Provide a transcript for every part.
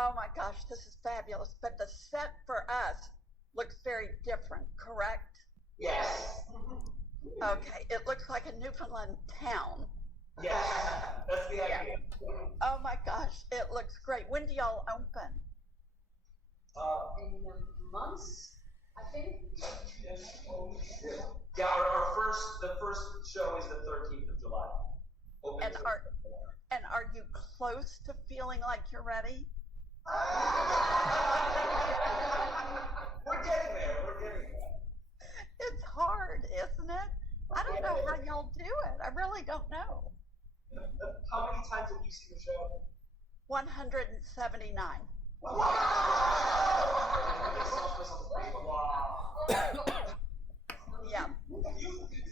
Oh my gosh, this is fabulous. But the set for us looks very different, correct? Yes. Okay, it looks like a Newfoundland town. Yes, that's the idea. Oh my gosh, it looks great. When do y'all open? In months, I think. Yeah, the first show is the 13th of July. And are you close to feeling like you're ready? We're getting there. It's hard, isn't it? I don't know how y'all do it. I really don't know. How many times have you seen the show? 179. Wow. Yeah. You can do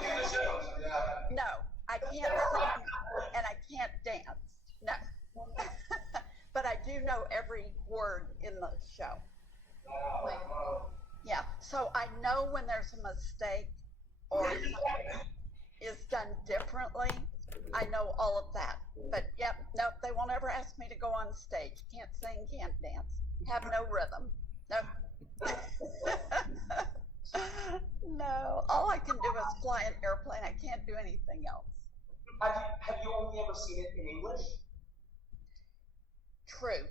the show. No, I can't sing and I can't dance. No. But I do know every word in the show. Wow. Yeah. So I know when there's a mistake or something is done differently. I know all of that. But yep, nope, they won't ever ask me to go on stage. Can't sing, can't dance. Have no rhythm. Nope. No. All I can do is fly an airplane. I can't do anything else. Have you only ever seen it in English? True.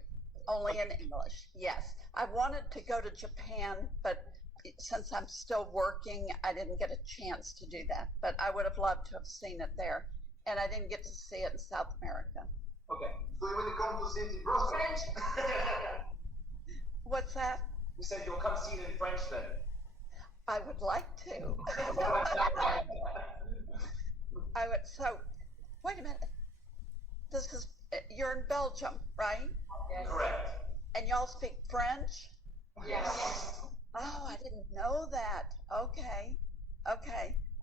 Only in English, yes. I wanted to go to Japan, but since I'm still working, I didn't get a chance to do that. But I would have loved to have seen it there. And I didn't get to see it in South America. Okay. So you will come to see it in Brussels? What's that? You said you'll come see it in French then. I would like to. I would. So, wait a minute. You're in Belgium, right? Yes. Correct. And y'all speak French? Yes. Oh, I didn't know that. Okay.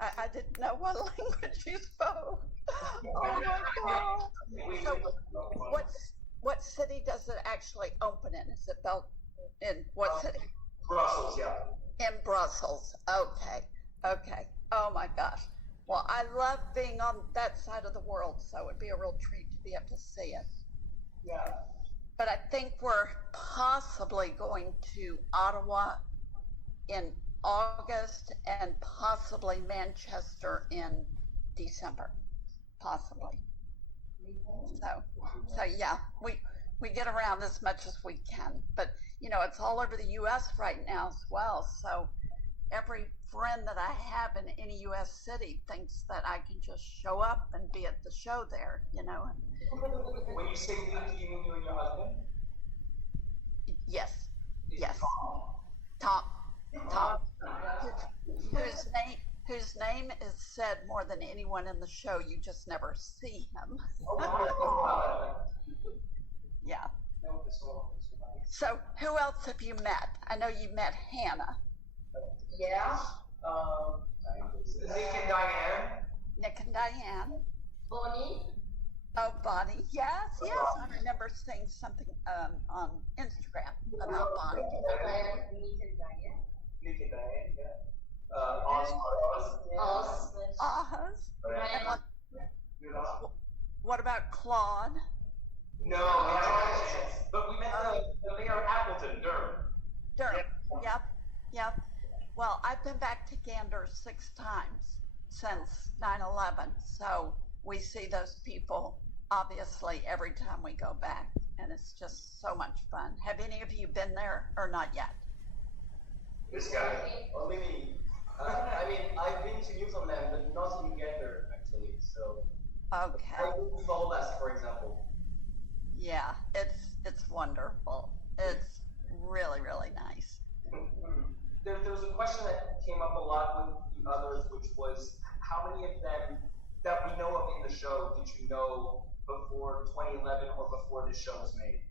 I didn't know what language you spoke. Oh my God. So, what city does it actually open in? Is it in what city? Brussels, yeah. In Brussels. Okay. Oh my gosh. Well, I love being on that side of the world, so it'd be a real treat to be able to see it. Yeah. But I think we're possibly going to Ottawa in August and possibly Manchester in December, possibly. So yeah, we get around as much as we can, but it's all over the U.S. right now as well. So every friend that I have in any U.S. city thinks that I can just show up and be at the show there. When you say we, do you mean you and your husband? Yes. Tom, whose name is said more than anyone in the show. You just never see him. Yeah. So who else have you met? I know you met Hannah. Yeah. Nick and Diane. Bonnie. Oh, Bonnie. Yes. I remember seeing something on Instagram about Bonnie. Nick and Diane, yeah. Oz. And what about Claude? No, we haven't had a chance. But we met the mayor of Appleton, Durham. Yep. Well, I've been back to Gander 6 times since 9/11, so we see those people obviously every time we go back, and it's just so much fun. Have any of you been there or not yet? This guy. Only me. I've been to Newfoundland, but not in Gander, actually. So. Okay. I went to Belfast, for example. Yeah, it's wonderful. It's really, really nice. There was a question that came up a lot with the others, which was how many of them that we know of in the show did you know before 2011 or before this show was made?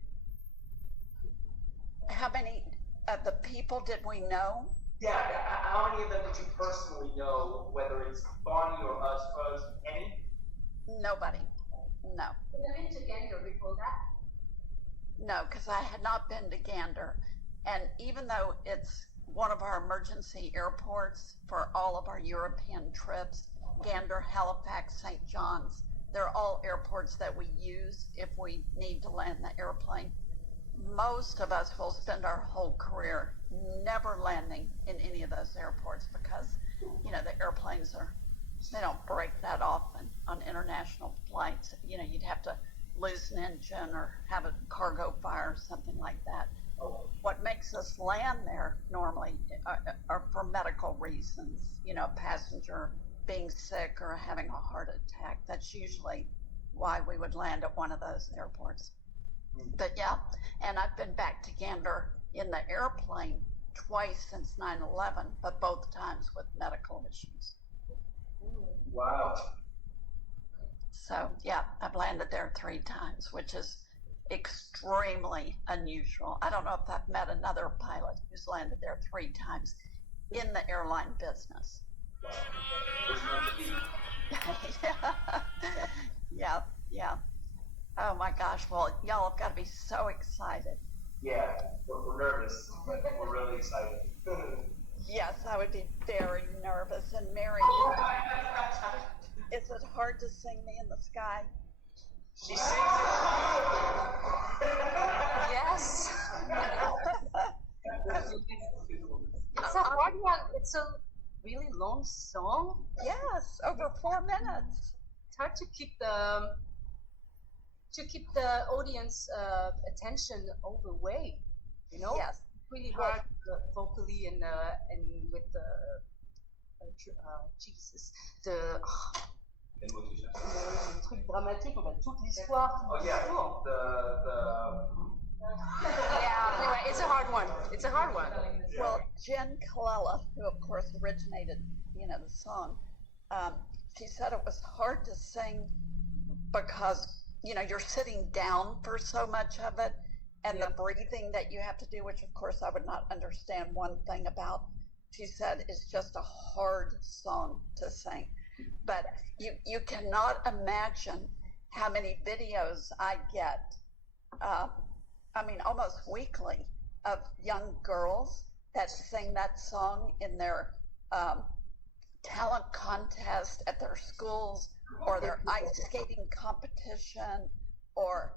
How many of the people did we know? Yeah, how many of them did you personally know, whether it's Bonnie or us, any? Nobody. No. Have you been to Gander before that? No, because I had not been to Gander. And even though it's one of our emergency airports for all of our European trips, Gander, Halifax, St. John's, they're all airports that we use if we need to land the airplane. Most of us will spend our whole career never landing in any of those airports because, you know, the airplanes they don't break that often on international flights. You know, you'd have to lose an engine or have a cargo fire or something like that. What makes us land there normally are for medical reasons, you know, a passenger being sick or having a heart attack. That's usually why we would land at one of those airports. But yeah, and I've been back to Gander in the airplane twice since 9/11, but both times with medical issues. Wow. So yeah, I've landed there 3 times, which is extremely unusual. I don't know if I've met another pilot who's landed there 3 times in the airline business. Yeah. Oh my gosh, well, y'all have got to be so excited. Yeah, we're nervous, but we're really excited. Yes, I would be very nervous. And Mary, is it hard to sing Me in the Sky? She sings it. Yes. It's a hard one. It's a really long song. Yes, over 4 minutes. It's hard to keep the audience attention all the way. You know. Yes. Really hard vocally and with the Jesus the. Le truc dramatique, en fait, toute l'histoire. Oh yeah, Yeah, anyway, it's a hard one. It's a hard one. Well, Jen Colella, who of course originated, you know, the song, she said it was hard to sing because, you know, you're sitting down for so much of it, and the breathing that you have to do, which of course I would not understand one thing about. She said it's just a hard song to sing. But you cannot imagine how many videos I get, I mean, almost weekly, of young girls that sing that song in their talent contest at their schools, or their ice skating competition, or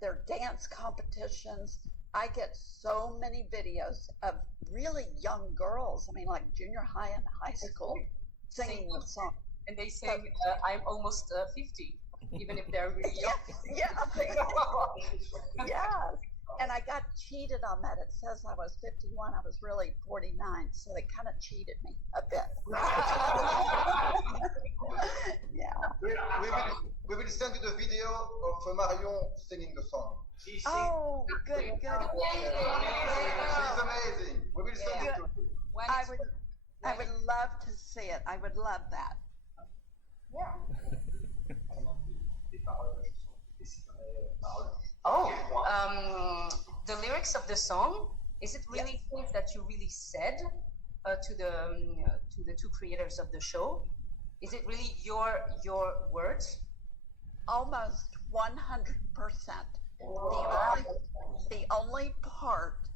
their dance competitions. I get so many videos of really young girls, I mean, like junior high and high school, singing the song. And they sing, I'm almost 50, even if they're really young. Yes. And I got cheated on that. It says I was 51. I was really 49. So they kind of cheated me a bit. Yeah. We will send you the video of Marion singing the song. Oh, good. She's amazing. We will send it to you. I would love to see it. I would love that. Yeah. The lyrics of the song, is it really things that you really said to the 2 creators of the show? Is it really your words? Almost 100%. The only part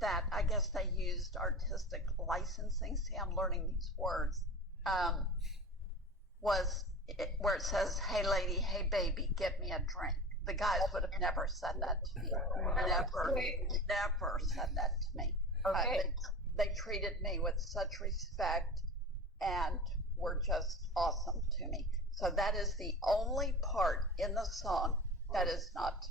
that I guess they used artistic licensing, see, I'm learning these words, was where it says, hey lady, hey baby, get me a drink. The guys would have never said that to me. Never said that to me. Okay. They treated me with such respect and were just awesome to me. So that is the only part in the song that is not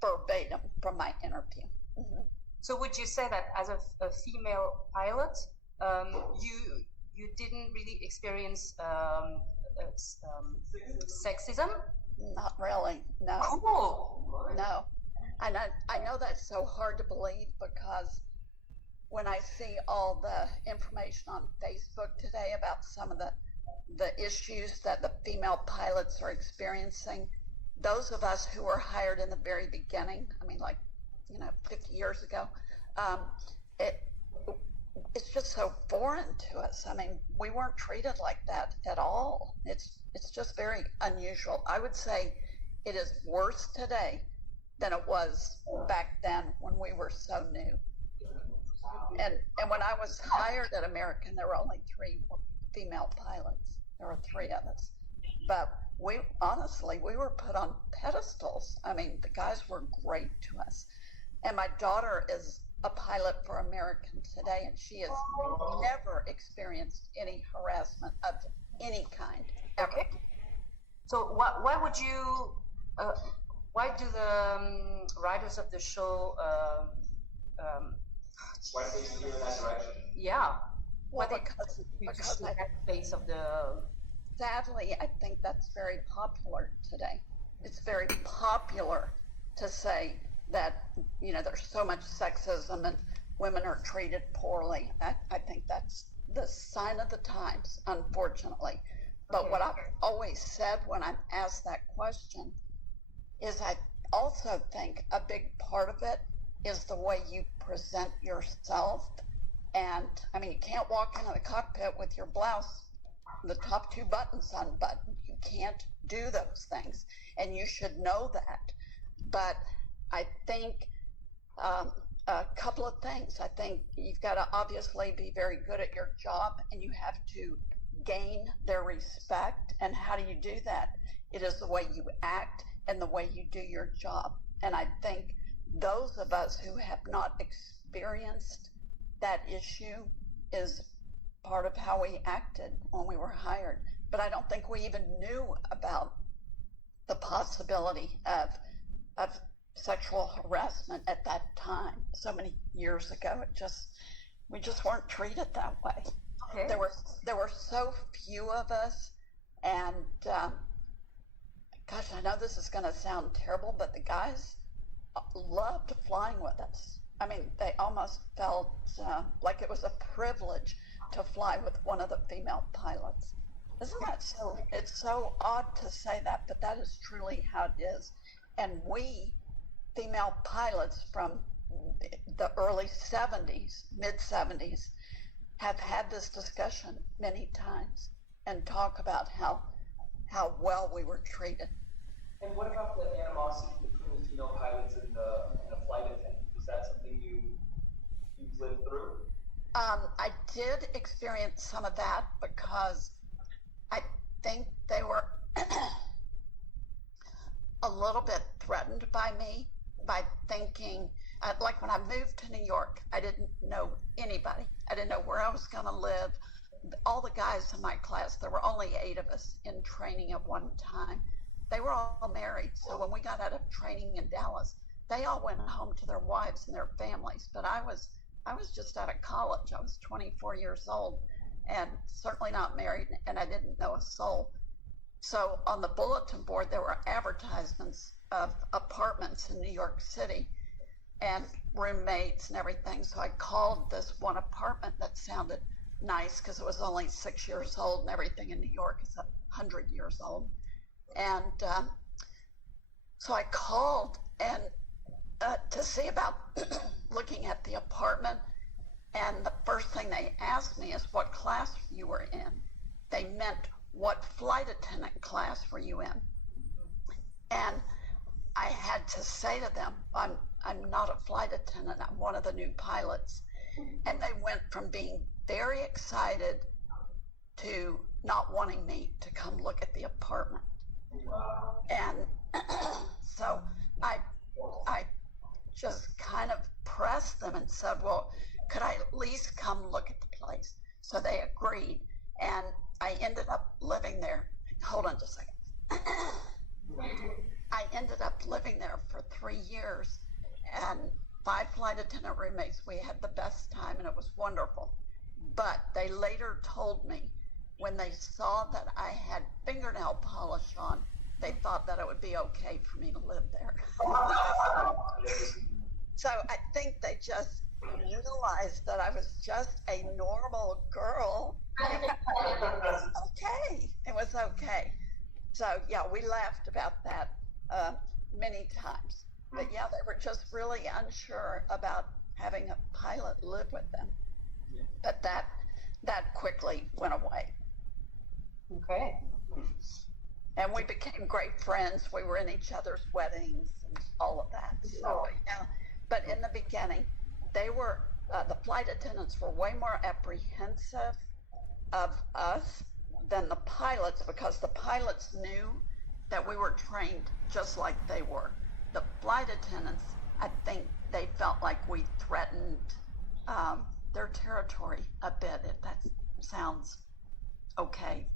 verbatim from my interview. Mm-hmm. So would you say that as a female pilot, you didn't really experience sexism? Not really, no. Cool. No. And I know that's so hard to believe because when I see all the information on Facebook today about some of the issues that the female pilots are experiencing, those of us who were hired in the very beginning, I mean, like, 50 years ago, it's just so foreign to us. I mean, we weren't treated like that at all. It's just very unusual. I would say it is worse today than it was back then when we were so new. And when I was hired at American, there were only 3 female pilots. There were 3 of us. but we honestly, we were put on pedestals. I mean, the guys were great to us. And my daughter is a pilot for American today, and she has never experienced any harassment of any kind ever. Okay. So why would you? Why do the writers of the show? Why do they steer in that direction? Yeah. Well, Why they because that face of the. sadly, I think that's very popular today. It's very popular to say that, you know, there's so much sexism and women are treated poorly. I think that's the sign of the times, unfortunately. But Okay. what I've always said when I'm asked that question is I also think a big part of it is the way you present yourself. And I mean, you can't walk into the cockpit with your blouse, the top two buttons unbuttoned. You can't do those things, and you should know that. But I think a couple of things. I think you've got to obviously be very good at your job, and you have to gain their respect. And how do you do that? It is the way you act and the way you do your job. And I think those of us who have not experienced that issue is part of how we acted when we were hired. But I don't think we even knew about the possibility of sexual harassment at that time, so many years ago. We just weren't treated that way. Okay. There were so few of us, and gosh, I know this is going to sound terrible, but the guys loved flying with us. I mean, they almost felt like it was a privilege to fly with one of the female pilots. Isn't that so? It's so odd to say that, but that is truly how it is. And we, female pilots from the early 70s, mid 70s, have had this discussion many times and talk about how well we were treated. And what about the animosity between the female pilots and the flight attendant? Was that something you've lived through? I did experience some of that because I think they were a little bit threatened by me, by thinking, like when I moved to New York, I didn't know anybody. I didn't know where I was going to live. All the guys in my class, there were only 8 of us in training at one time. They were all married. So when we got out of training in Dallas, they all went home to their wives and their families. But I was just out of college. I was 24 years old and certainly not married, and I didn't know a soul. So on the bulletin board, there were advertisements of apartments in New York City and roommates and everything. So I called this one apartment that sounded nice because it was only 6 years old, and everything in New York is 100 years old. And so I called and to see about looking at the apartment. And the first thing they asked me is what class you were in. They meant what flight attendant class were you in? And I had to say to them, I'm not a flight attendant, I'm one of the new pilots. And they went from being very excited to not wanting me to come look at the apartment. And so I just kind of pressed them and said, well, could I at least come look at the place? So they agreed, and I ended up living there. Hold on just a second. I ended up living there for 3 years, and 5 flight attendant roommates. We had the best time, and it was wonderful. But they later told me when they saw that I had fingernail polish on, they thought that it would be okay for me to live there. So I think they just realized that I was just a normal girl. It was okay. It was okay. So yeah, we laughed about that many times. But yeah, they were just really unsure about having a pilot live with them. Yeah. But that quickly went away. Okay. And we became great friends. We were in each other's weddings and all of that. So yeah. But in the beginning, they were the flight attendants were way more apprehensive of us than the pilots, because the pilots knew that we were trained just like they were. The flight attendants, I think they felt like we threatened their territory a bit, if that sounds okay.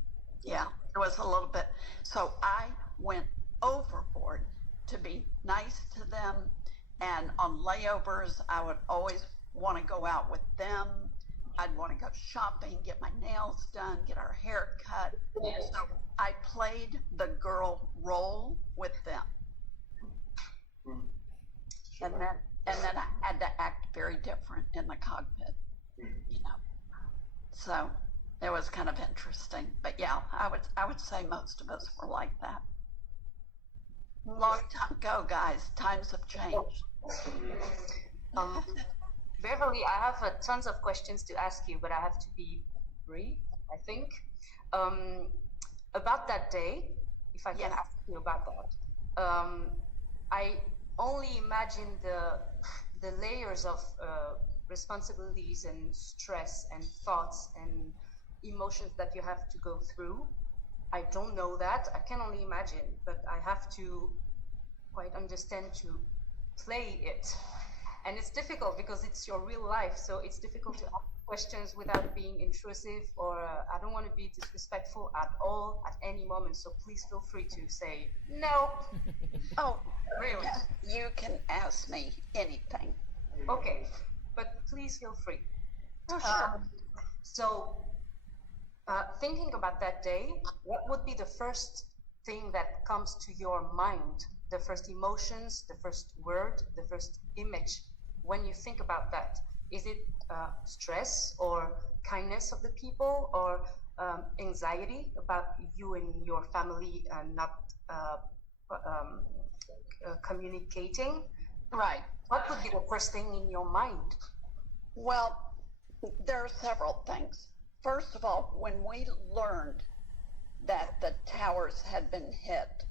Yeah, it was a little bit. So I went overboard to be nice to them. And on layovers, I would always want to go out with them. I'd want to go shopping, get my nails done, get our hair cut. So I played the girl role with them. And then I had to act very different in the cockpit, you know. So it was kind of interesting. But yeah, I would say most of us were like that. Long time ago, guys. Times have changed. Beverly, I have tons of questions to ask you, but I have to be brief, I think. About that day, if I can ask you about that. I only imagine the layers of responsibilities and stress and thoughts and emotions that you have to go through. I don't know that. I can only imagine, but I have to quite understand to play it. And it's difficult because it's your real life, so it's difficult to ask questions without being intrusive, or I don't want to be disrespectful at all at any moment, so please feel free to say no. Oh, really? You can ask me anything. Okay, but please feel free. Oh, sure. So, thinking about that day, what would be the first thing that comes to your mind? The first emotions, the first word, the first image when you think about that? Is it stress or kindness of the people, or anxiety about you and your family and not communicating? Right. What would be the first thing in your mind? Well, there are several things. First of all, when we learned that the towers had been hit,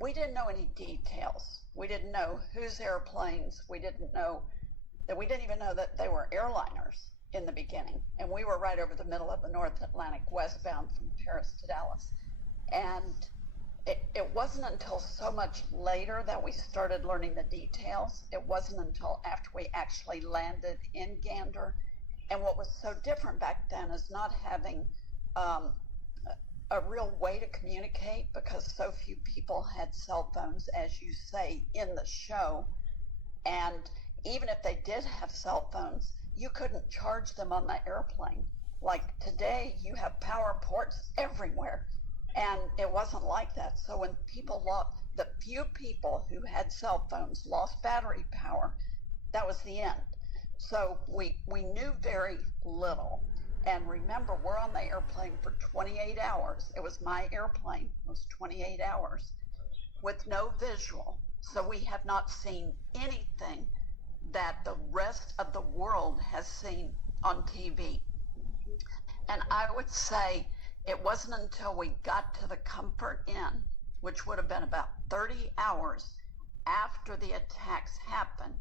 we didn't know any details. We didn't know whose airplanes. We didn't even know that they were airliners in the beginning. And we were right over the middle of the North Atlantic westbound from Paris to Dallas. And it wasn't until so much later that we started learning the details. It wasn't until after we actually landed in Gander. And what was so different back then is not having a real way to communicate, because so few people had cell phones, as you say in the show. And even if they did have cell phones, you couldn't charge them on the airplane. Like today, you have power ports everywhere. And it wasn't like that. So when the few people who had cell phones lost battery power, that was the end. So we knew very little. And remember, we're on the airplane for 28 hours. It was my airplane. It was 28 hours with no visual. So we have not seen anything that the rest of the world has seen on TV. And I would say it wasn't until we got to the Comfort Inn, which would have been about 30 hours after the attacks happened,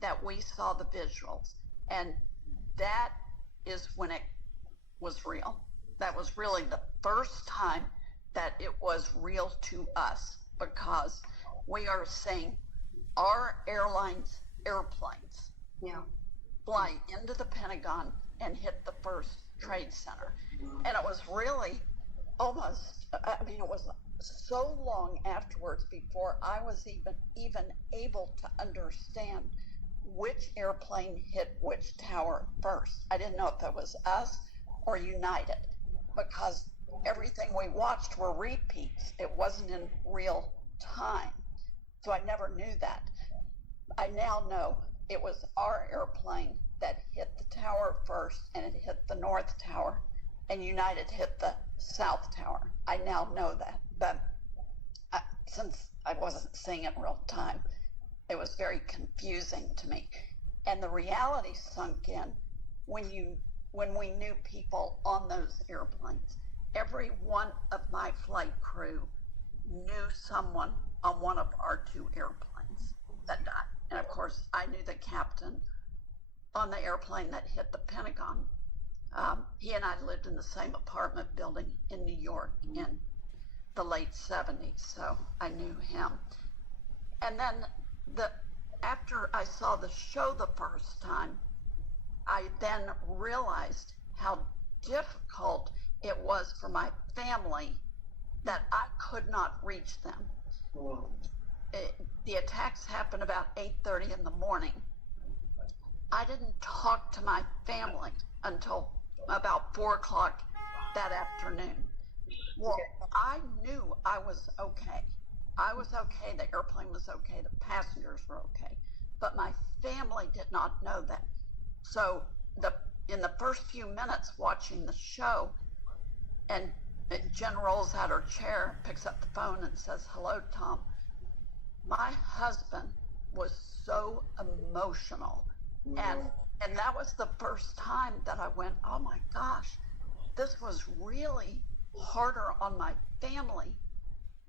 that we saw the visuals. And that is when it was real. That was really the first time that it was real to us, because we are seeing our airplanes fly into the Pentagon and hit the first Trade Center. And it was really it was so long afterwards before I was even able to understand which airplane hit which tower first. I didn't know if it was us or United, because everything we watched were repeats. It wasn't in real time. So I never knew that. I now know it was our airplane that hit the tower first, and it hit the North Tower, and United hit the South Tower. I now know that. But since I wasn't seeing it in real time, it was very confusing to me. And the reality sunk in when we knew people on those airplanes. Every one of my flight crew knew someone on one of our two airplanes that died. And of course, I knew the captain on the airplane that hit the Pentagon. He and I lived in the same apartment building in New York in the late 70s, so I knew him. And then after I saw the show the first time, I then realized how difficult it was for my family that I could not reach them. The attacks happened about 8:30 in the morning. I didn't talk to my family until about 4 o'clock that afternoon. Well, I knew I was okay. I was okay, the airplane was okay, the passengers were okay, but my family did not know that. So in the first few minutes watching the show, and Jen rolls out her chair, picks up the phone and says, "Hello, Tom." My husband was so emotional. And that was the first time that I went, oh my gosh, this was really harder on my family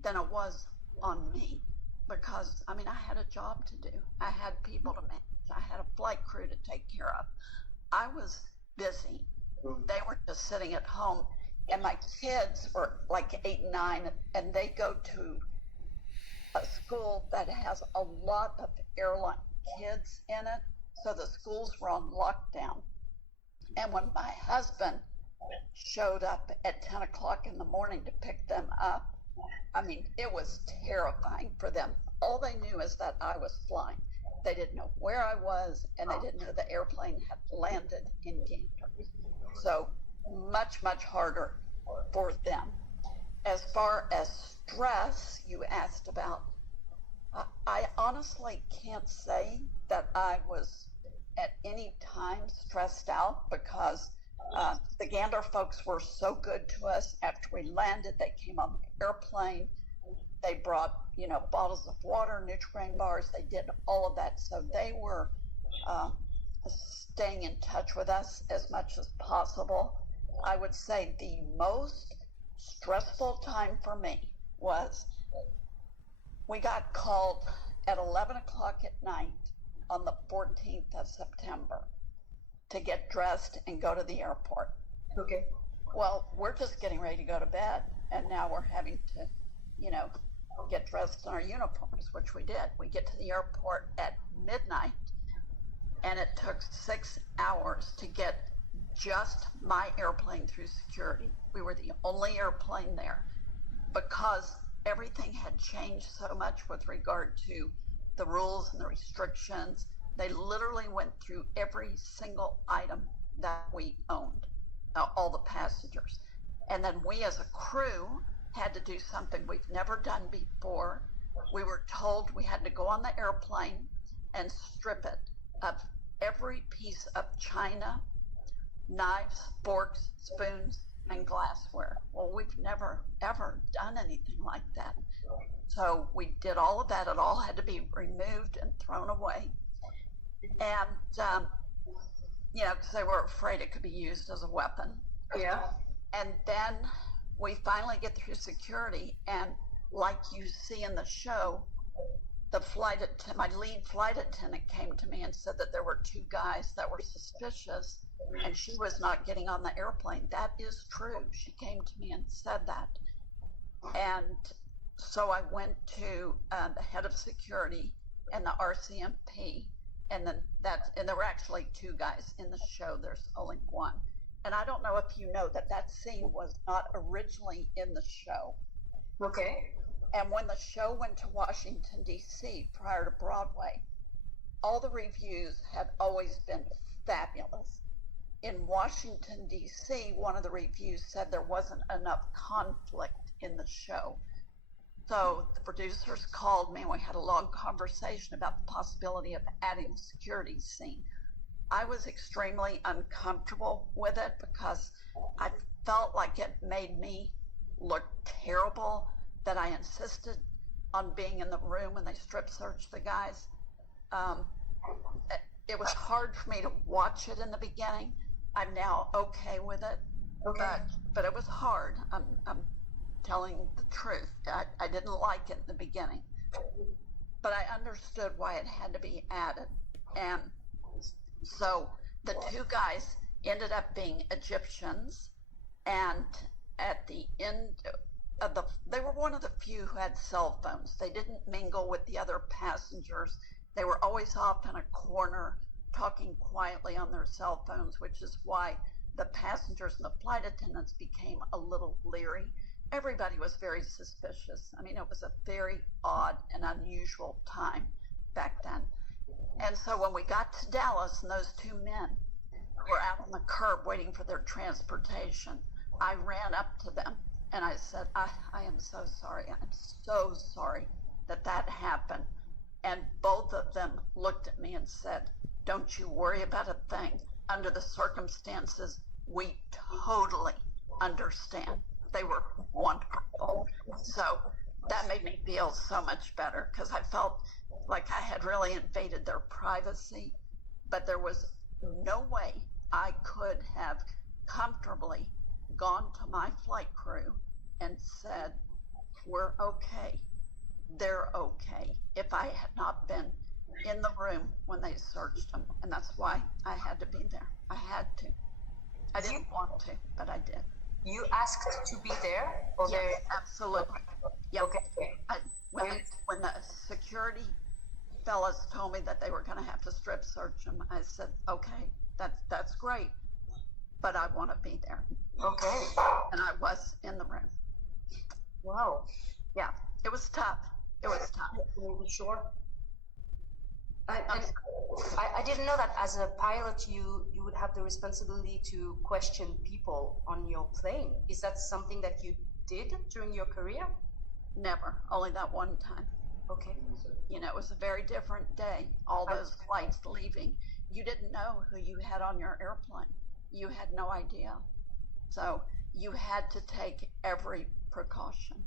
than it was on me. Because, I mean, I had a job to do. I had people to manage. I had a flight crew to take care of. I was busy. They were just sitting at home. And my kids were like 8 and 9, and they go to a school that has a lot of airline kids in it. So the schools were on lockdown. And when my husband showed up at 10 o'clock in the morning to pick them up, I mean, it was terrifying for them. All they knew is that I was flying. They didn't know where I was, and they didn't know the airplane had landed in Gander. So much, much harder for them. As far as stress, you asked about, I honestly can't say that I was at any time stressed out, because the Gander folks were so good to us. After we landed, they came on the airplane. They brought, bottles of water, Nutrigrain bars. They did all of that. So they were staying in touch with us as much as possible. I would say the most stressful time for me was we got called at 11 o'clock at night on the 14th of September to get dressed and go to the airport. Okay. Well, we're just getting ready to go to bed, and now we're having to, get dressed in our uniforms, which we did. We get to the airport at midnight, and it took 6 hours to get just my airplane through security. We were the only airplane there because everything had changed so much with regard to the rules and the restrictions. They literally went through every single item that we owned, all the passengers. And then we as a crew had to do something we've never done before. We were told we had to go on the airplane and strip it of every piece of china, knives, forks, spoons, and glassware. Well, we've never, ever done anything like that. So we did all of that. It all had to be removed and thrown away. And, because they were afraid it could be used as a weapon. Yeah. And then we finally get through security, and like you see in the show, my lead flight attendant came to me and said that there were 2 guys that were suspicious, and she was not getting on the airplane. That is true. She came to me and said that. And so I went to the head of security and the RCMP, and there were actually 2 guys in the show. There's only 1. And I don't know if you know that scene was not originally in the show. Okay. And when the show went to Washington, D.C. prior to Broadway, all the reviews had always been fabulous. In Washington, D.C., one of the reviews said there wasn't enough conflict in the show. So the producers called me, and we had a long conversation about the possibility of adding a security scene. I was extremely uncomfortable with it because I felt like it made me look terrible that I insisted on being in the room when they strip searched the guys. It was hard for me to watch it in the beginning. I'm now okay with it, Okay. but it was hard. I'm telling the truth. I didn't like it in the beginning, but I understood why it had to be added. And so the 2 guys ended up being Egyptians, and at the end of they were one of the few who had cell phones. They didn't mingle with the other passengers. They were always off in a corner talking quietly on their cell phones, which is why the passengers and the flight attendants became a little leery. Everybody was very suspicious. I mean, it was a very odd and unusual time back then. And so when we got to Dallas and those two men were out on the curb waiting for their transportation, I ran up to them and I said, I am so sorry. I'm so sorry that that happened. And both of them looked at me and said, don't you worry about a thing. Under the circumstances, we totally understand. They were wonderful. So that made me feel so much better because I felt like I had really invaded their privacy, but there was no way I could have comfortably gone to my flight crew and said, we're okay, they're okay, if I had not been in the room when they searched them. And that's why I had to be there. I had to. I didn't want to, but I did. You asked to be there? Or yes, absolutely. Yep. Okay. When the security fellas told me that they were going to have to strip search them, I said, okay, that's great, but I want to be there. Okay. And I was in the room. Wow. Yeah, it was tough. It was tough. Are you sure? I didn't know that as a pilot you would have the responsibility to question people on your plane. Is that something that you did during your career? Never, only that one time. Okay. You know, it was a very different day. All those flights leaving, you didn't know who you had on your airplane. You had no idea. So you had to take every precaution.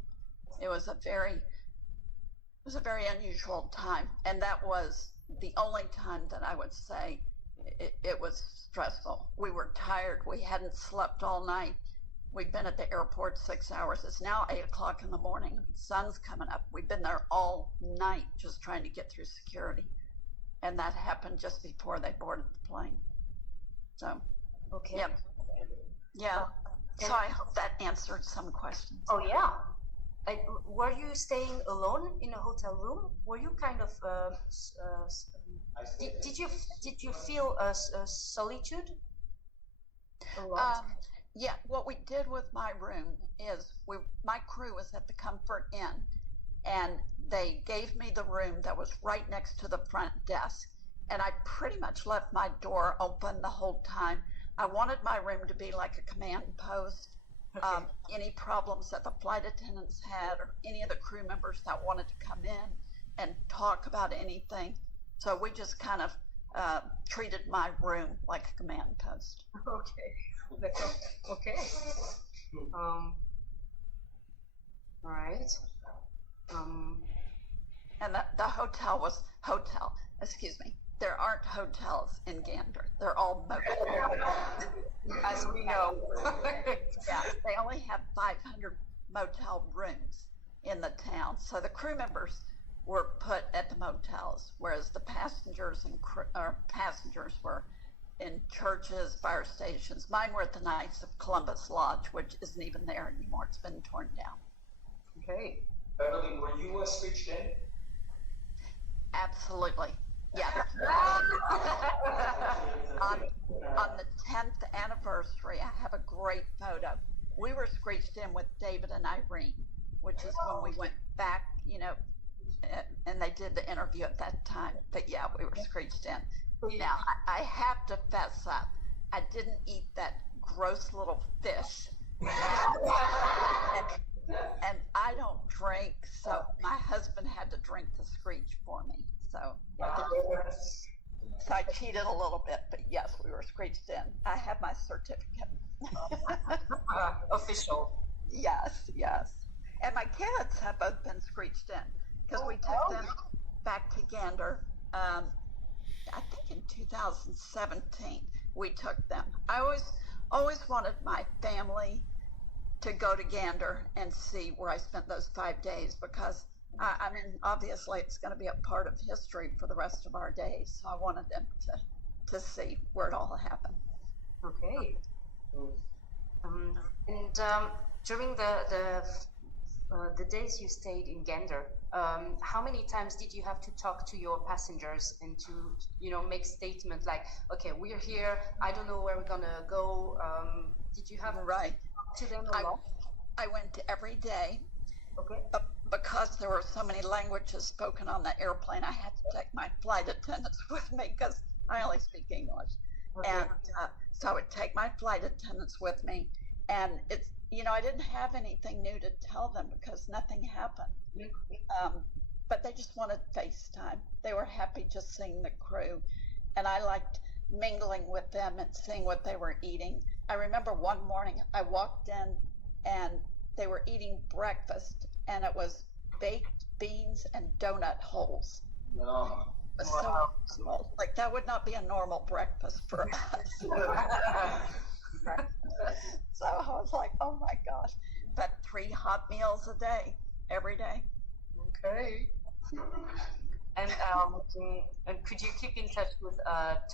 It was a very unusual time, and that was the only time that I would say it was stressful. We were tired. We hadn't slept all night. We've been at the airport 6 hours. It's now 8 o'clock in the morning. The sun's coming up. We've been there all night just trying to get through security. And that happened just before they boarded the plane. So, okay. Yep. Yeah. So I hope that answered some questions. Oh, yeah. Were you staying alone in a hotel room? Were you kind of did you feel a solitude? A lot? Yeah, what we did with my room is my crew was at the Comfort Inn, and they gave me the room that was right next to the front desk, and I pretty much left my door open the whole time. I wanted my room to be like a command post. Okay. Any problems that the flight attendants had or any of the crew members that wanted to come in and talk about anything. So we just kind of treated my room like a command post. Okay. Okay. All right. And the hotel was excuse me. There aren't hotels in Gander. They're all motels, as we know. Yeah, they only have 500 motel rooms in the town. So the crew members were put at the motels, whereas the passengers were in churches, fire stations. Mine were at the Knights of Columbus Lodge, which isn't even there anymore. It's been torn down. Okay. Beverley, were you screeched in? Absolutely. Yeah. on the 10th anniversary, I have a great photo. We were screeched in with David and Irene, which is when we went back, you know, and they did the interview at that time. But yeah, we were screeched in. Now, I have to fess up. I didn't eat that gross little fish. And I don't drink, so my husband had to drink the screech for me. So I cheated a little bit, but yes, we were screeched in. I have my certificate. Official. Yes. And my kids have both been screeched in because we took them back to Gander. I think in 2017 we took them. I always wanted my family to go to Gander and see where I spent those 5 days because I mean, obviously it's going to be a part of history for the rest of our days. So I wanted them to see where it all happened. Okay. And during the days you stayed in Gander, how many times did you have to talk to your passengers and to, make statements like, okay, we're here, I don't know where we're gonna go. Did you have Right. to talk to them a lot? I went every day. Okay. Because there were so many languages spoken on the airplane, I had to take my flight attendants with me because I only speak English. Okay. And so I would take my flight attendants with me. And it's, I didn't have anything new to tell them because nothing happened. But they just wanted FaceTime. They were happy just seeing the crew. And I liked mingling with them and seeing what they were eating. I remember one morning I walked in and they were eating breakfast, and it was baked beans and donut holes. Yum. So small. Like that would not be a normal breakfast for us. So I was like, oh my gosh. But 3 hot meals a day, every day. Okay. And could you keep in touch with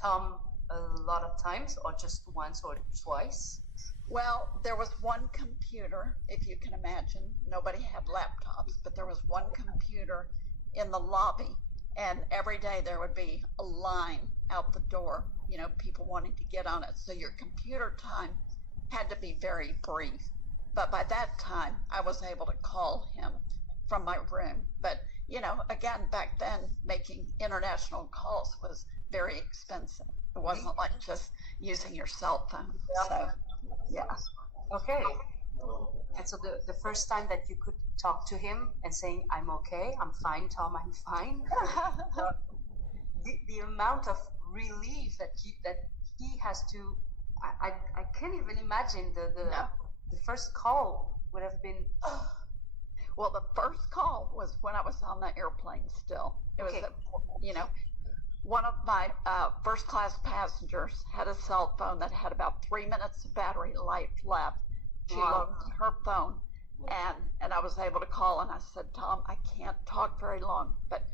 Tom a lot of times, or just once or twice? Well, there was one computer, if you can imagine. Nobody had laptops, but there was one computer in the lobby, and every day there would be a line out the door, people wanting to get on it. So your computer time had to be very brief. But by that time, I was able to call him from my room. But, again, back then, making international calls was very expensive. It wasn't like just using your cell phone. So, yeah. Okay. And so the first time that you could talk to him and saying, I'm okay, I'm fine, Tom, I'm fine. The amount of relief that he has to, I can't even imagine the first call would have been. Well, the first call was when I was on the airplane still. It was, one of my first class passengers had a cell phone that had about 3 minutes of battery life left. She loaded her phone, and I was able to call, and I said, Tom, I can't talk very long, but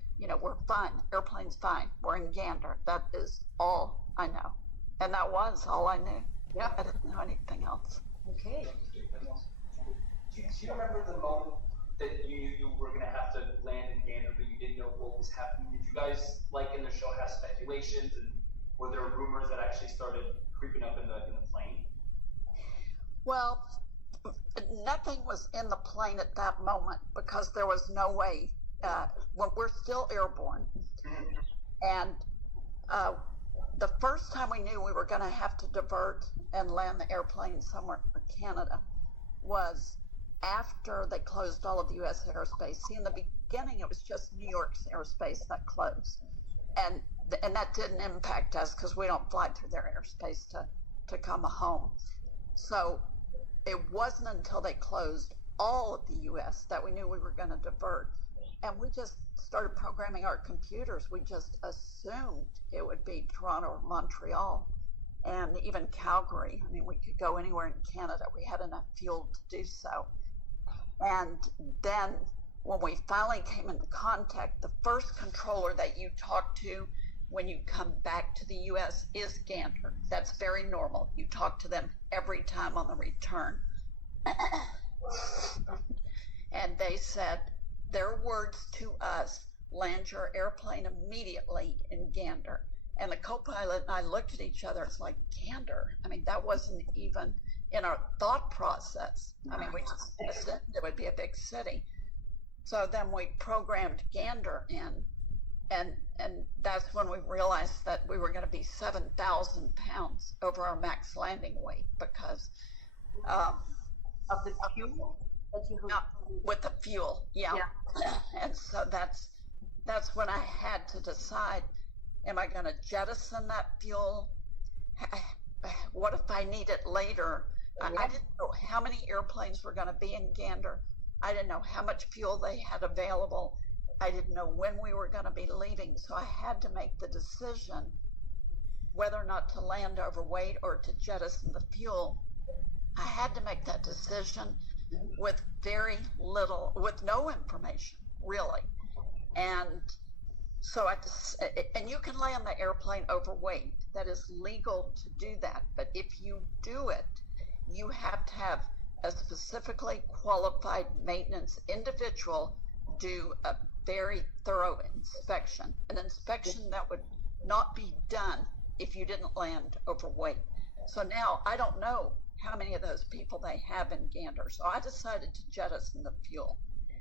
we're fine. Airplane's fine. We're in Gander. That is all I know. And that was all I knew. Yeah. I didn't know anything else. Okay. Do you remember the moment that you knew you were going to have to land in Gander, but you didn't know what was happening? Did you guys, like in the show, have speculations, and were there rumors that actually started creeping up in the plane? Well, nothing was in the plane at that moment because there was no way. We're still airborne. And the first time we knew we were going to have to divert and land the airplane somewhere in Canada was after they closed all of the U.S. airspace. See, in the beginning, it was just New York's airspace that closed. And that didn't impact us because we don't fly through their airspace to come home. So it wasn't until they closed all of the U.S. that we knew we were going to divert. And we just started programming our computers. We just assumed it would be Toronto or Montreal, and even Calgary. I mean, we could go anywhere in Canada. We had enough fuel to do so. And then when we finally came into contact, the first controller that you talk to when you come back to the U.S. is Gander. That's very normal. You talk to them every time on the return. And they said, their words to us, land your airplane immediately in Gander. And the co-pilot and I looked at each other. It's like, Gander? I mean, that wasn't even in our thought process. I mean, we just assumed it would be a big city. So then we programmed Gander in, and that's when we realized that we were going to be 7,000 pounds over our max landing weight because of the fuel that you with the fuel, yeah. And so that's when I had to decide, am I going to jettison that fuel? What if I need it later? I didn't know how many airplanes were going to be in Gander. I didn't know how much fuel they had available. I didn't know when we were going to be leaving. So I had to make the decision whether or not to land overweight or to jettison the fuel. I had to make that decision with very little, with no information, really. And So and you can land the airplane overweight. That is legal to do that. But if you do it, you have to have a specifically qualified maintenance individual do a very thorough inspection, an inspection that would not be done if you didn't land overweight. So now I don't know how many of those people they have in Gander. So I decided to jettison the fuel.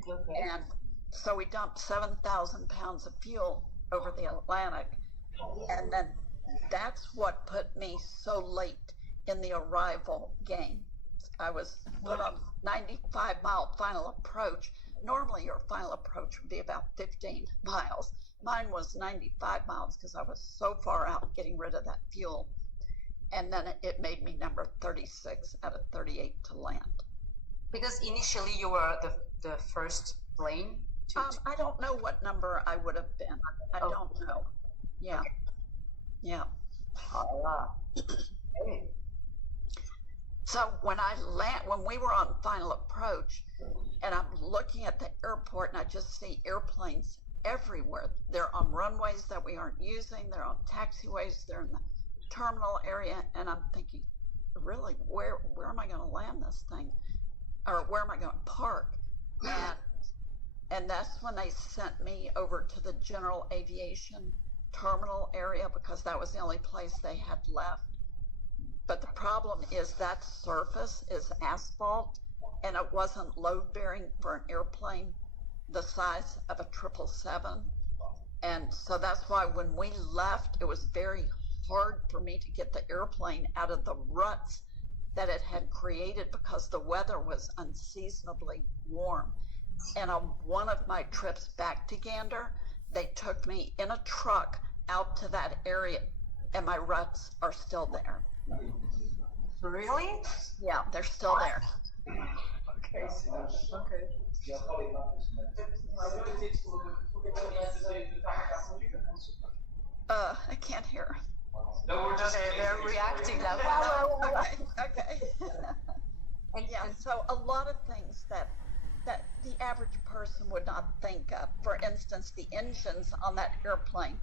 Okay. And so we dumped 7,000 pounds of fuel over the Atlantic. And then that's what put me so late in the arrival game. I was put on 95-mile final approach. Normally your final approach would be about 15 miles. Mine was 95 miles because I was so far out getting rid of that fuel. And then it made me number 36 out of 38 to land. Because initially you were the first plane to... I don't know what number I would have been. I don't know. Yeah. Okay. Yeah. Okay. So when we were on final approach, and I'm looking at the airport, and I just see airplanes everywhere. They're on runways that we aren't using. They're on taxiways. They're in the terminal area, and I'm thinking, really, where am I going to land this thing, or where am I going to park? And that's when they sent me over to the general aviation terminal area because that was the only place they had left. But the problem is that surface is asphalt, and it wasn't load bearing for an airplane the size of a 777. And so that's why when we left, it was very hard for me to get the airplane out of the ruts that it had created because the weather was unseasonably warm. And on one of my trips back to Gander, they took me in a truck out to that area, and my ruts are still there. Really? Yeah, they're still there. Okay. Okay. I can't hear. No, we're just They're reacting like, Okay. And yeah, so a lot of things that the average person would not think of. For instance, the engines on that airplane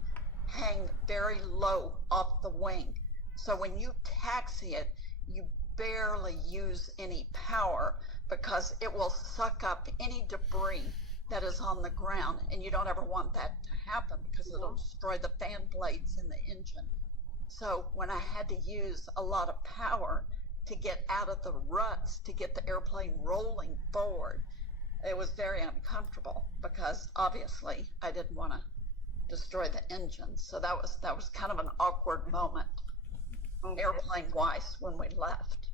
hang very low off the wing. So when you taxi it, you barely use any power because it will suck up any debris that is on the ground, and you don't ever want that to happen because it'll destroy the fan blades in the engine. So when I had to use a lot of power to get out of the ruts, to get the airplane rolling forward, it was very uncomfortable because obviously I didn't want to destroy the engine. So that was kind of an awkward moment, airplane-wise, when we left.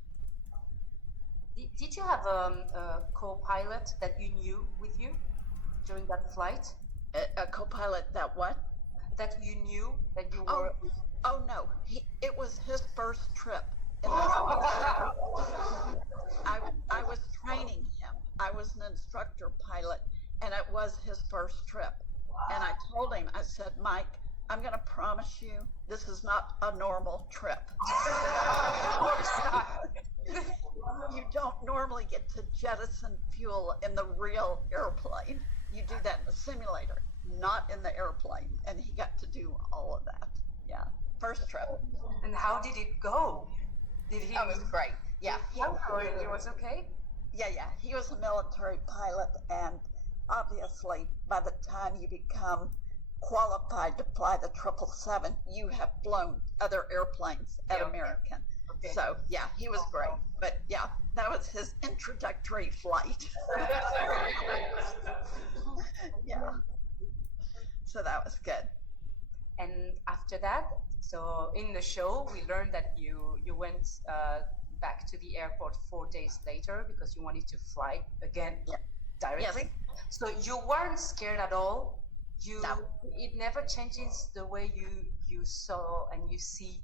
Did you have a co-pilot that you knew with you during that flight? A co-pilot that what? That you knew that you were... Oh no, it was his first trip. I was training him. I was an instructor pilot, and it was his first trip. And I told him, I said, Mike, I'm going to promise you this is not a normal trip. You don't normally get to jettison fuel in the real airplane. You do that in the simulator, not in the airplane. And he got to do all of that. Yeah, first trip. And how did it go? Did he? That was great. Yeah. It was okay? Yeah. He was a military pilot, and obviously by the time you become qualified to fly the 777, you have flown other airplanes at American. Okay. So yeah, he was great. But yeah, that was his introductory flight. Yeah. So that was good. And after that, so in the show, we learned that you went back to the airport 4 days later because you wanted to fly again directly. Yes. So you weren't scared at all. No. It never changes the way you saw and you see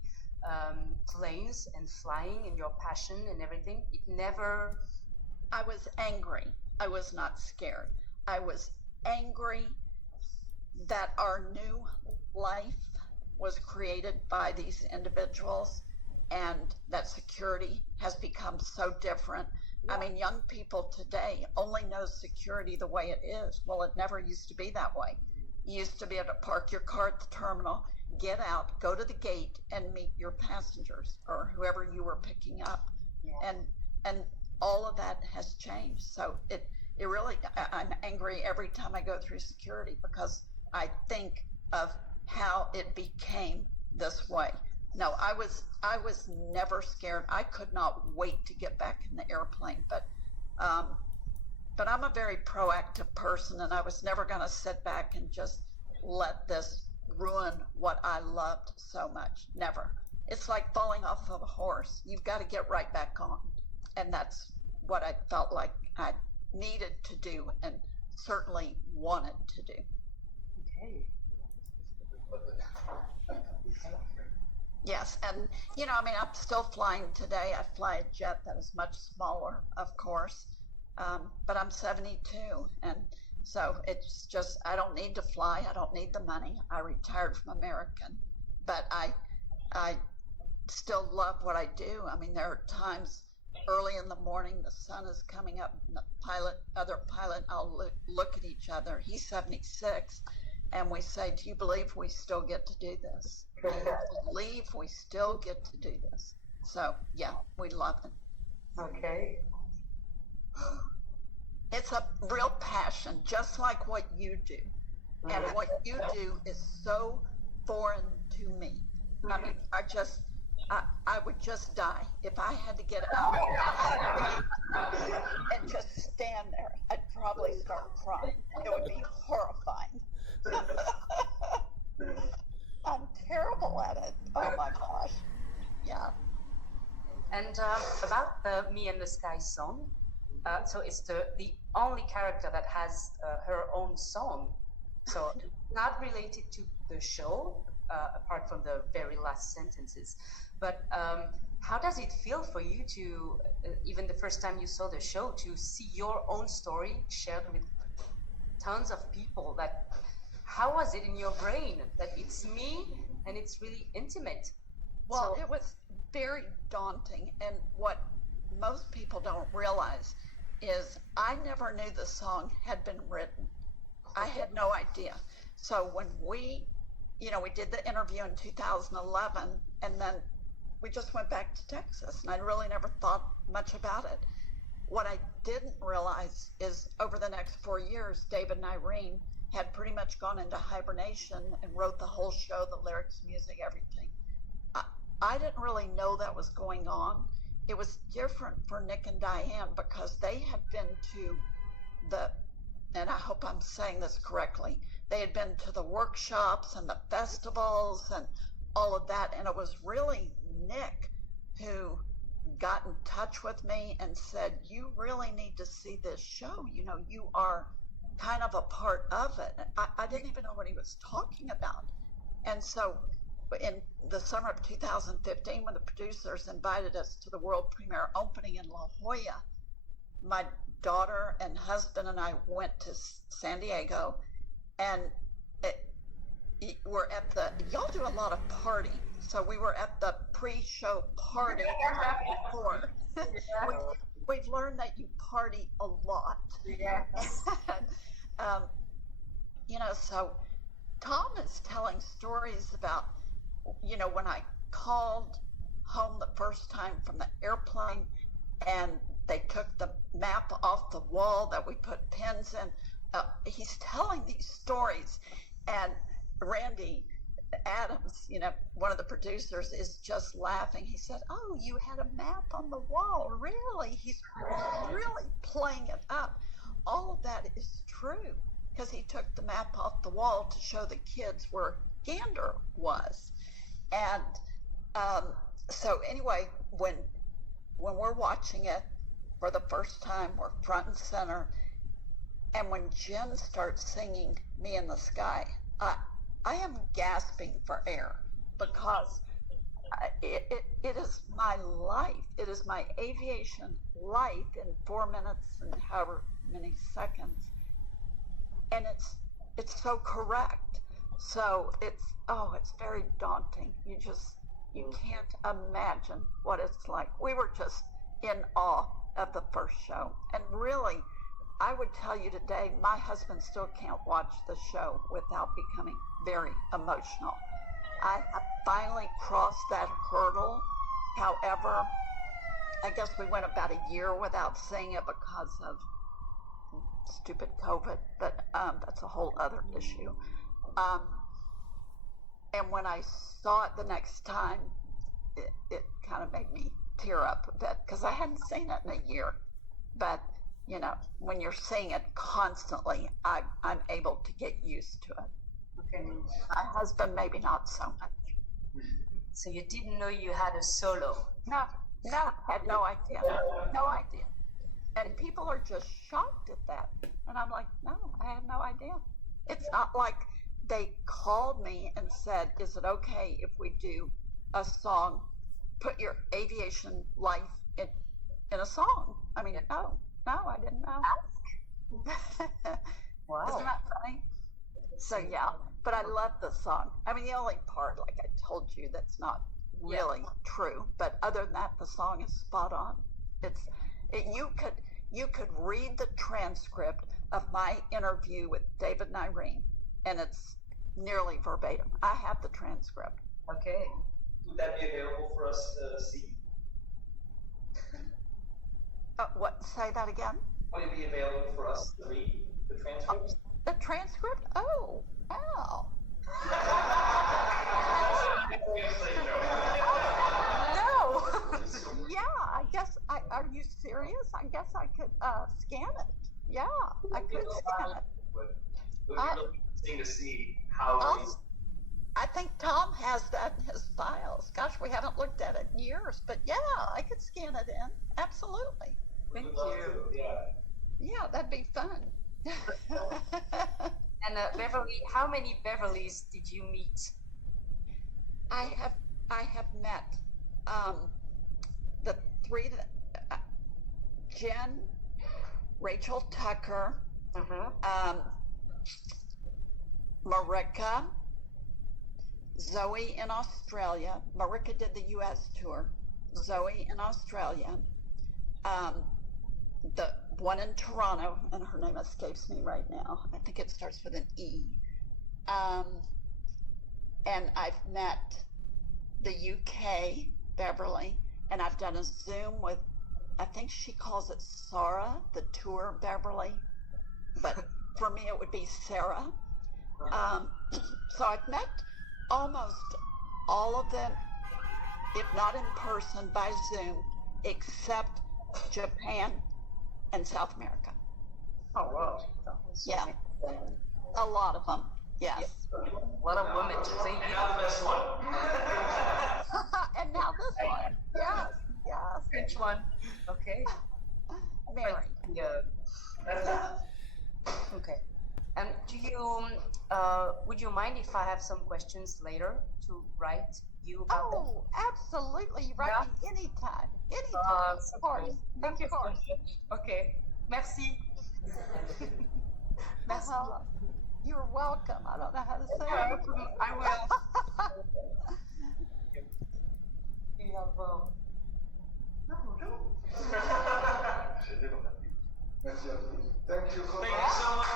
planes and flying and your passion and everything. It never. I was angry. I was not scared. I was angry that our new life was created by these individuals and that security has become so different. Yeah. I mean, young people today only know security the way it is. Well, it never used to be that way. You used to be able to park your car at the terminal, get out, go to the gate, and meet your passengers or whoever you were picking up. Yeah. And all of that has changed. So it really, I'm angry every time I go through security because I think of how it became this way. No, I was never scared. I could not wait to get back in the airplane, but I'm a very proactive person, and I was never going to sit back and just let this ruin what I loved so much. Never. It's like falling off of a horse. You've got to get right back on. And that's what I felt like I needed to do and certainly wanted to do. Okay. Yes, and I mean, I'm still flying today. I fly a jet that is much smaller, of course, but I'm 72, and so it's just I don't need to fly. I don't need the money. I retired from American, but I still love what I do. I mean, there are times early in the morning, the sun is coming up, and the other pilot, I'll look at each other. He's 76. And we say, do you believe we still get to do this? Do you believe we still get to do this? So, yeah, we love it. Okay. It's a real passion, just like what you do. And what you do is so foreign to me. I mean, I would just die if I had to get out and just stand there. I'd probably start crying. It would be horrifying. I'm terrible at it. Oh my gosh. Yeah. And about the Me and the Sky song, so it's the only character that has her own song. So not related to the show, apart from the very last sentences. But how does it feel for you to, even the first time you saw the show, to see your own story shared with tons of people? How was it in your brain that it's me and it's really intimate? Well, it was very daunting. And what most people don't realize is I never knew the song had been written. I had no idea. So when we did the interview in 2011, and then we just went back to Texas, and I really never thought much about it. What I didn't realize is over the next 4 years, David and Irene had pretty much gone into hibernation and wrote the whole show, the lyrics, music, everything. I didn't really know that was going on. It was different for Nick and Diane because they had been to and I hope I'm saying this correctly, they had been to the workshops and the festivals and all of that. And it was really Nick who got in touch with me and said, you really need to see this show. You are kind of a part of it. I didn't even know what he was talking about. And so in the summer of 2015, when the producers invited us to the world premiere opening in La Jolla, my daughter and husband and I went to San Diego, and we're at y'all do a lot of partying. So we were at the pre-show party before. We've learned that you party a lot. Yeah. And, so Tom is telling stories about, when I called home the first time from the airplane and they took the map off the wall that we put pins in. He's telling these stories, and Randy Adams, one of the producers, is just laughing. He said, oh, you had a map on the wall, really? He's really playing it up. All of that is true because he took the map off the wall to show the kids where Gander was. And so anyway, when we're watching it for the first time, we're front and center. And when Jen starts singing Me in the Sky, I am gasping for air because it is my life. It is my aviation life in 4 minutes and however many seconds. And it's so correct. So it's very daunting. You can't imagine what it's like. We were just in awe of the first show. And really, I would tell you today, my husband still can't watch the show without becoming very emotional. I have finally crossed that hurdle. However, I guess we went about a year without seeing it because of stupid COVID, but that's a whole other issue. And when I saw it the next time, it kind of made me tear up a bit because I hadn't seen it in a year. But, you know, when you're seeing it constantly, I'm able to get used to it. Okay. My husband, maybe not so much. So you didn't know you had a solo? No, had no idea. No idea. And people are just shocked at that. And I'm like, no, I had no idea. It's not like they called me and said, is it okay if we do a song, put your aviation life in a song? I mean, no, I didn't know. Wow. Isn't that funny? So yeah, but I love the song. I mean, the only part, like I told you, that's not really true. But other than that, the song is spot on. You could read the transcript of my interview with David and Irene, and it's nearly verbatim. I have the transcript. Okay. Would that be available for us to see? What? Say that again? Would it be available for us to read the transcript? The transcript? Oh, wow. No. Yeah, I guess. Are you serious? I guess I could scan it. Yeah, I could scan it. It would be really interesting to see how. I think Tom has that in his files. Gosh, we haven't looked at it in years, but yeah, I could scan it in. Absolutely. Thank you. Yeah. That'd be fun. And Beverley, how many Beverleys did you meet? I have met the three Jen, Rachel Tucker, Marika, Zoe in Australia. Marika did the U.S. tour. Zoe in Australia. The one in Toronto, and her name escapes me right now. I think it starts with an E. And I've met the UK, Beverley, and I've done a Zoom with, I think she calls it Sarah, the tour Beverley, but for me it would be Sarah. So I've met almost all of them, if not in person, by Zoom, except Japan and South America. Oh, wow. Yeah, a lot of them, yes. A lot of women. So And now the best one. And now this one, yes. Which one? Okay. Mary. Yeah. Okay. And do you, would you mind if I have some questions later to write you about them? Oh, absolutely. You write me anytime. Of course. Thank you Of course. so much. Okay. Merci. Merci. You're welcome. I don't know how to say it. I will. You have, Merci à tous. Thank you so Thank much. you so much.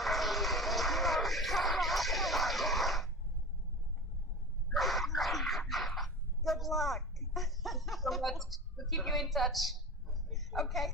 Good luck. so much. We'll keep you in touch. Okay,